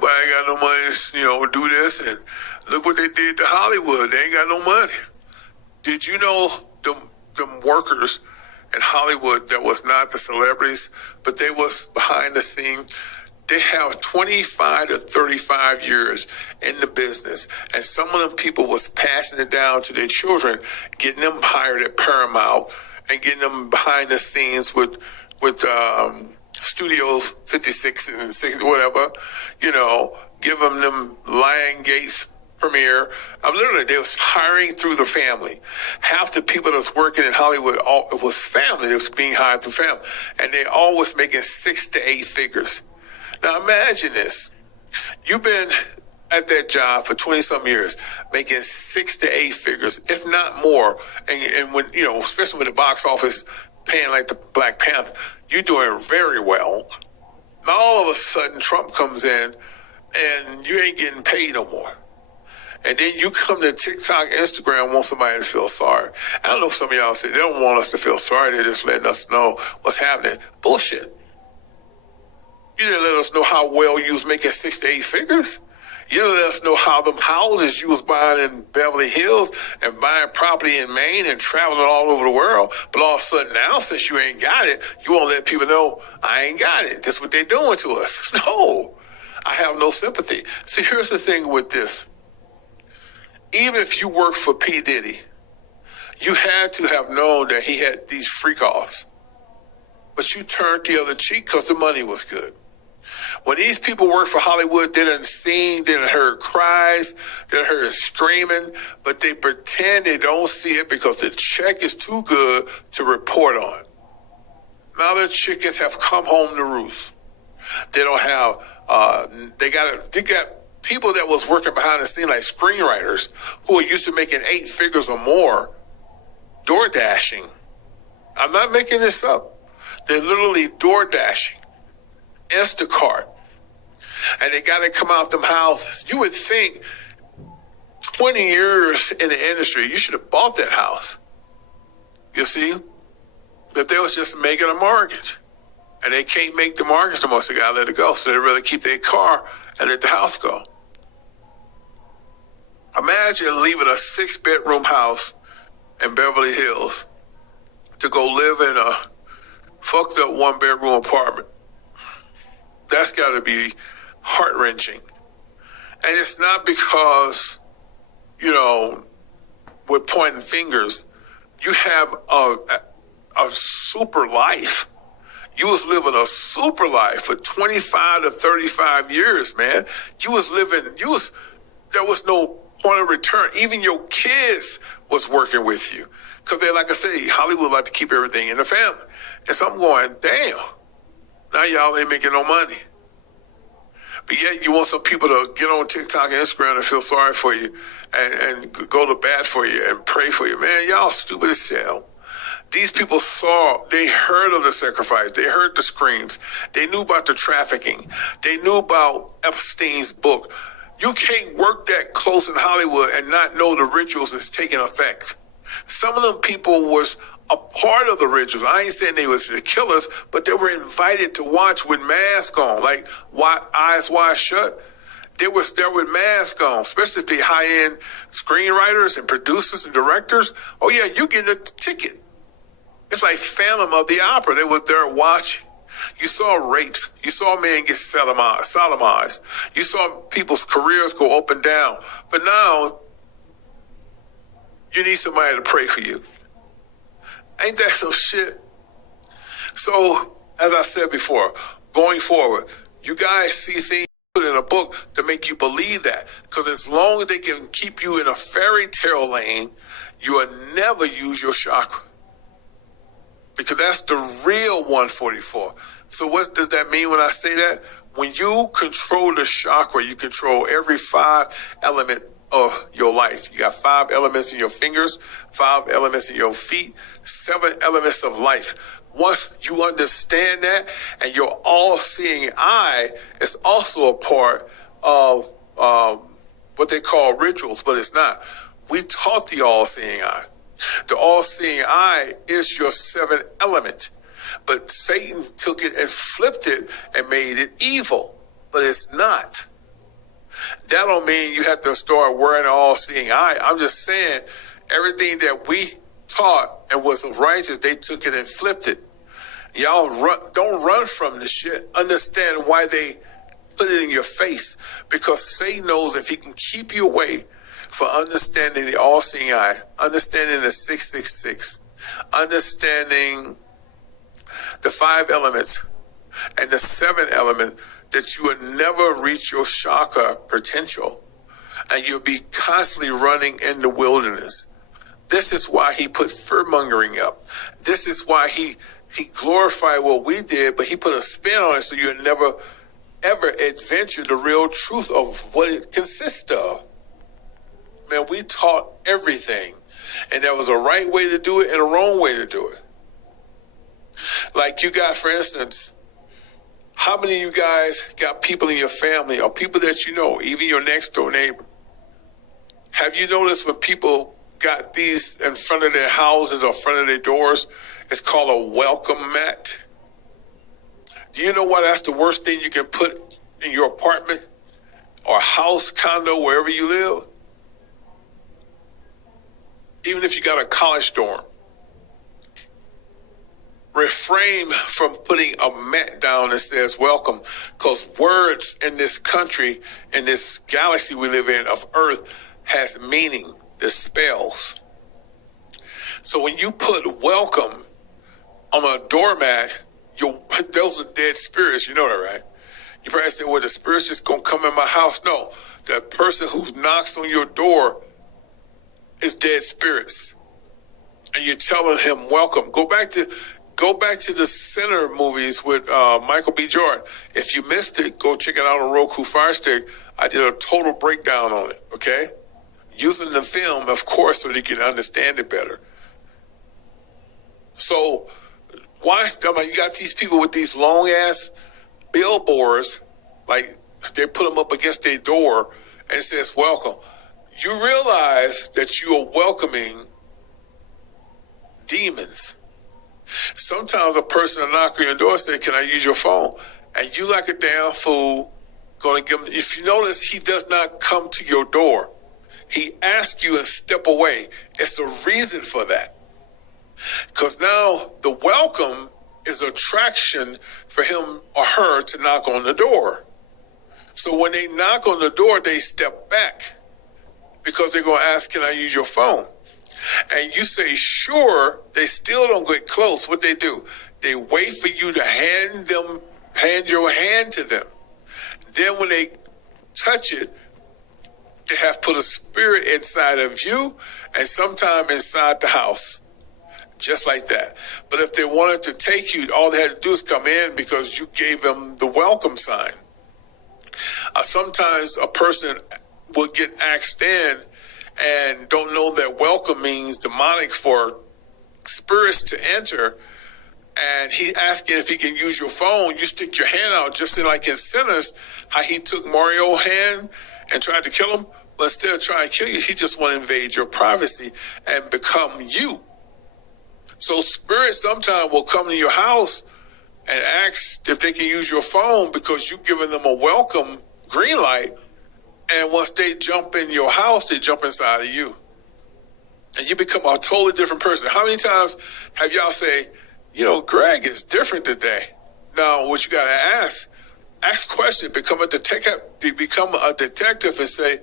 nobody ain't got no money to, do this. And look what they did to Hollywood. They ain't got no money. Did you know them workers in Hollywood that was not the celebrities, but they was behind the scene? They have 25 to 35 years in the business. And some of them people was passing it down to their children, getting them hired at Paramount and getting them behind the scenes with Studios 56 and 60, whatever, giving them Lion Gates premiere. Literally, they was hiring through the family. Half the people that's working in Hollywood, it was family. It was being hired through family. And they all was making 6 to 8 figures. Now imagine this. You've been at that job for 20-some years, making 6 to 8 figures, if not more. And when, especially when the box office paying like the Black Panther, you're doing very well. Now all of a sudden Trump comes in and you ain't getting paid no more. And then you come to TikTok, Instagram, want somebody to feel sorry. I don't know if some of y'all say they don't want us to feel sorry. They're just letting us know what's happening. Bullshit. You didn't let us know how well you was making 6 to 8 figures. You didn't let us know how them houses you was buying in Beverly Hills and buying property in Maine and traveling all over the world. But all of a sudden now, since you ain't got it, you won't let people know I ain't got it. That's what they're doing to us. No, I have no sympathy. See, here's the thing with this. Even if you work for P. Diddy, you had to have known that he had these freak offs. But you turned the other cheek because the money was good. When these people work for Hollywood, they done seen, they done heard cries, they done heard screaming, but they pretend they don't see it because the check is too good to report on. Now the chickens have come home to roost. They don't have, they got people that was working behind the scene like screenwriters who are used to making 8 figures or more, door dashing. I'm not making this up. They're literally door dashing. Instacart, and they got to come out them houses. You would think 20 years in the industry, you should have bought that house. You see, that they was just making a mortgage, and they can't make the mortgage no more, so they got to let it go. So they rather keep their car and let the house go. Imagine leaving a 6-bedroom house in Beverly Hills to go live in a fucked up 1-bedroom apartment. That's got to be heart-wrenching. And it's not because, we're pointing fingers. You have a super life. You was living a super life for 25 to 35 years, man. There was no point of return. Even your kids was working with you. Because they, like I say, Hollywood like to keep everything in the family. And so I'm going, damn. Now y'all ain't making no money. But yet you want some people to get on TikTok and Instagram and feel sorry for you and go to bat for you and pray for you. Man, y'all stupid as hell. These people they heard of the sacrifice. They heard the screams. They knew about the trafficking. They knew about Epstein's book. You can't work that close in Hollywood and not know the rituals that's taking effect. Some of them people was a part of the rituals. I ain't saying they was the killers, but they were invited to watch with masks on, like eyes wide shut. They was there with masks on, especially if they high-end screenwriters and producers and directors. Oh yeah, you get a ticket. It's like Phantom of the Opera. They was there watching. You saw rapes. You saw men get sodomized. You saw people's careers go up and down. But now, you need somebody to pray for you. Ain't that some shit? So, as I said before, going forward, you guys see things in a book to make you believe that. Because as long as they can keep you in a fairy tale lane, you will never use your chakra. Because that's the real 144. So what does that mean when I say that? When you control the chakra, you control every 5 element of your life. You got 5 elements in your fingers, 5 elements in your feet, 7 elements of life. Once you understand that, and your all-seeing eye is also a part of what they call rituals, but it's not. We taught the all-seeing eye. The all-seeing eye is your 7th element. But Satan took it and flipped it and made it evil. But it's not. That don't mean you have to start wearing an all-seeing eye. I'm just saying everything that we taught and was righteous, they took it and flipped it. Y'all don't run from this shit. Understand why they put it in your face. Because Satan knows if he can keep you away from understanding the all-seeing eye, understanding the 666, understanding the 5 elements and the 7th element, that you would never reach your chakra potential. And you'll be constantly running in the wilderness. This is why he put fear-mongering up. This is why he glorified what we did, but he put a spin on it so you'll never, ever adventure the real truth of what it consists of. Man, we taught everything. And there was a right way to do it and a wrong way to do it. Like you got, for instance, how many of you guys got people in your family or people that you know, even your next door neighbor? Have you noticed when people got these in front of their houses or front of their doors, it's called a welcome mat? Do you know why that's the worst thing you can put in your apartment or house, condo, wherever you live? Even if you got a college dorm, refrain from putting a mat down that says welcome, because words in this country, in this galaxy we live in of Earth, has meaning. There's spells. So when you put welcome on a doormat, those are dead spirits. You know that, right? You probably say, well, the spirit's just going to come in my house. No, the person who knocks on your door is dead spirits. And you're telling him welcome. Go back to the Sinner movies with Michael B. Jordan. If you missed it, go check it out on Roku Fire Stick. I did a total breakdown on it, okay? Using the film, of course, so they can understand it better. So, why? You got these people with these long-ass billboards, like they put them up against their door, and it says, welcome. You realize that you are welcoming demons. Sometimes a person will knock on your door and say, can I use your phone? And you like a damn fool going to give him. If you notice, he does not come to your door. He asks you and step away. It's a reason for that. Because now the welcome is attraction for him or her to knock on the door. So when they knock on the door, they step back because they're going to ask, can I use your phone? And you say, sure, they still don't get close. What they do, they wait for you to hand your hand to them. Then when they touch it, they have put a spirit inside of you and sometime inside the house. Just like that. But if they wanted to take you, all they had to do is come in because you gave them the welcome sign. Sometimes a person will get asked in and don't know that welcome means demonic for spirits to enter. And he asking if he can use your phone. You stick your hand out, just like in Sinners, how he took Mario's hand and tried to kill him. But instead of trying to kill you, he just want to invade your privacy and become you. So spirits sometimes will come to your house and ask if they can use your phone because you've given them a welcome green light. And once they jump in your house, they jump inside of you. And you become a totally different person. How many times have y'all say, Greg is different today? Now, what you got to ask questions, become a detective and say,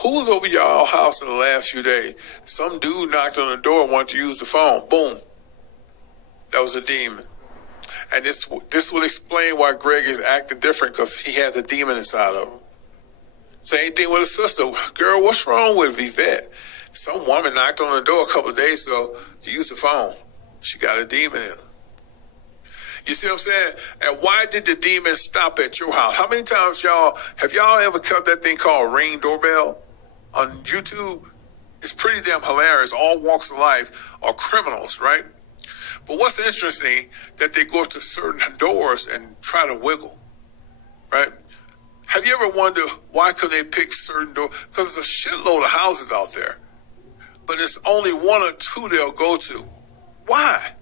who's over y'all house in the last few days? Some dude knocked on the door and wanted to use the phone. Boom. That was a demon. And this will explain why Greg is acting different, because he has a demon inside of him. Same thing with a sister. Girl, what's wrong with Vivette? Some woman knocked on the door a couple of days ago to use the phone. She got a demon in her. You see what I'm saying? And why did the demon stop at your house? How many times have y'all ever cut that thing called Ring Doorbell on YouTube? It's pretty damn hilarious. All walks of life are criminals, right? But what's interesting, that they go to certain doors and try to wiggle, right? Have you ever wondered why could they pick certain doors? Because there's a shitload of houses out there, but it's only one or two they'll go to. Why?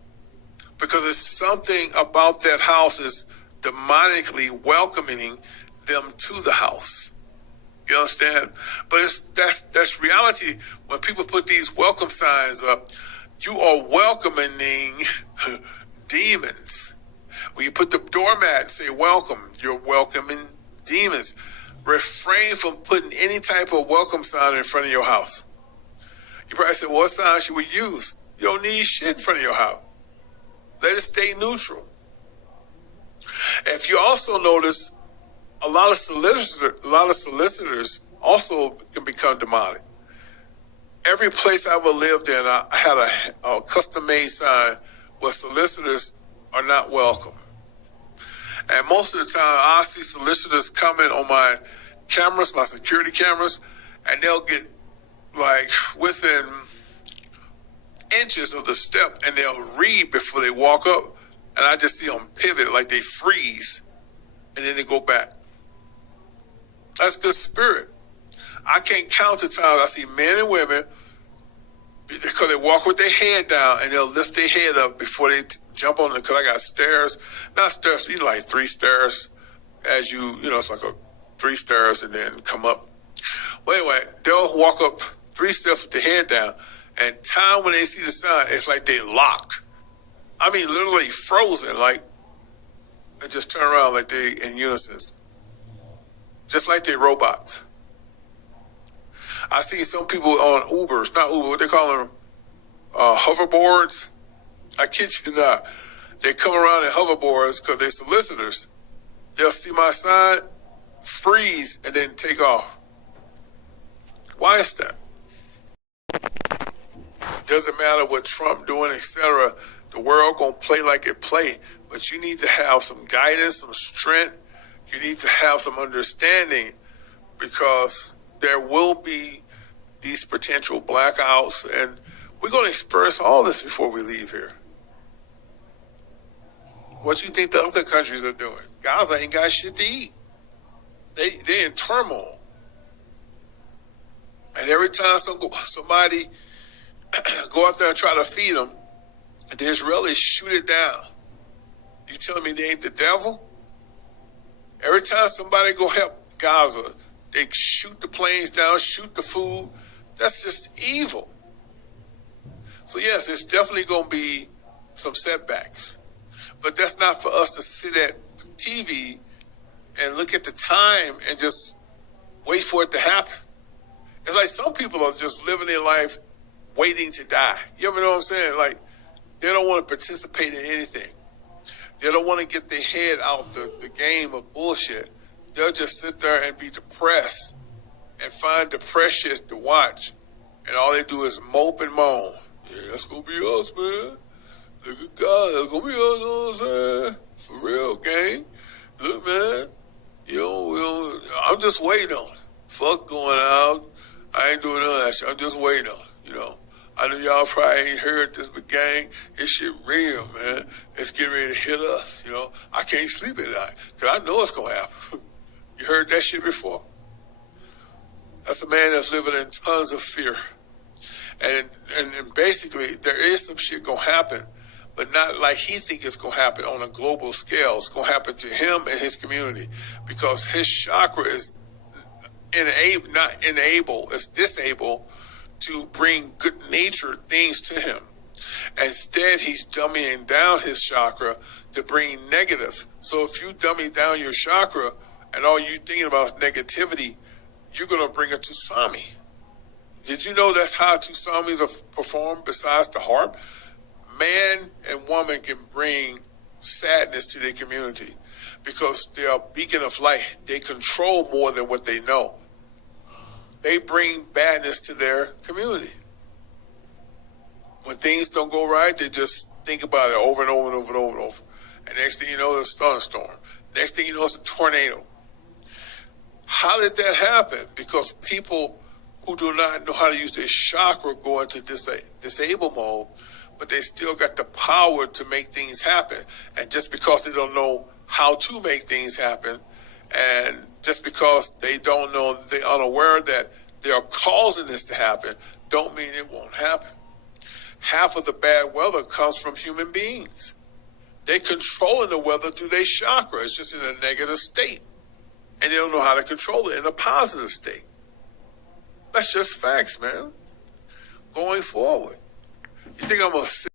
Because it's something about that house is demonically welcoming them to the house. You understand? But that's reality. When people put these welcome signs up, you are welcoming demons. When you put the doormat and say welcome, you're welcoming demons. Refrain from putting any type of welcome sign in front of your house. You probably say, what sign should we use? You don't need shit in front of your house. Let it stay neutral. If you also notice, a lot of solicitors also can become demonic. Every place I ever lived in, I had a custom-made sign where solicitors are not welcome. And most of the time, I see solicitors coming on my cameras, my security cameras, and they'll get like within inches of the step, and they'll read before they walk up, and I just see them pivot, like they freeze, and then they go back. That's good spirit. I can't count the times I see men and women, because they walk with their head down, and they'll lift their head up before they jump on it, because I got stairs, not stairs, like 3 stairs, as it's like a 3 stairs and then come up. Well, anyway, they'll walk up 3 steps with their head down, and time when they see the sign, it's like they locked. I mean, literally frozen, like, and just turn around like they in unison. Just like they robots. I see some people on Ubers, not Uber, what they call them, hoverboards. I kid you not. They come around in hoverboards because they're solicitors. They'll see my sign, freeze, and then take off. Why is that? Doesn't matter what Trump doing, etc. The world gonna play like it play, but you need to have some guidance, some strength. You need to have some understanding, because there will be these potential blackouts, and we're gonna experience all this before we leave here. What you think the other countries are doing? Gaza ain't got shit to eat. They in turmoil. And every time somebody go out there and try to feed them, the Israelis shoot it down. You telling me they ain't the devil? Every time somebody go help Gaza, they shoot the planes down, shoot the food. That's just evil. So yes, it's definitely going to be some setbacks. But that's not for us to sit at TV and look at the time and just wait for it to happen. It's like some people are just living their life waiting to die. You ever know what I'm saying? Like, they don't want to participate in anything. They don't want to get their head out the game of bullshit. They'll just sit there and be depressed and find depression to watch. And all they do is mope and moan. Yeah, that's going to be us, man. Look at God, that's going to be us, you know what I'm saying? For real, gang. Look, man, I'm just waiting on it. Fuck going out. I ain't doing none of that shit. I'm just waiting on it, I know y'all probably ain't heard this, but gang, this shit real, man. It's getting ready to hit us, I can't sleep at night, because I know it's going to happen. You heard that shit before? That's a man that's living in tons of fear. And basically, there is some shit going to happen, but not like he think it's going to happen on a global scale. It's going to happen to him and his community, because his chakra is is disabled to bring good natured things to him. Instead, he's dumbing down his chakra to bring negative. So if you dummy down your chakra and all you thinking about is negativity, you're going to bring a tsunami. Did you know that's how tsunamis are performed besides the harp? Man and woman can bring sadness to their community because they are a beacon of light. They control more than what they know. They bring badness to their community. When things don't go right, they just think about it over and over and over and over and over. And next thing you know, there's a thunderstorm. Next thing you know, it's a tornado. How did that happen? Because people who do not know how to use their chakra go into disable mode, but they still got the power to make things happen. And just because they don't know how to make things happen, and just because they don't know, they're unaware that they are causing this to happen, don't mean it won't happen. Half of the bad weather comes from human beings. They controlling the weather through their chakra. It's just in a negative state. and they don't know how to control it in a positive state. That's just facts, man. Going forward. You think I'm going to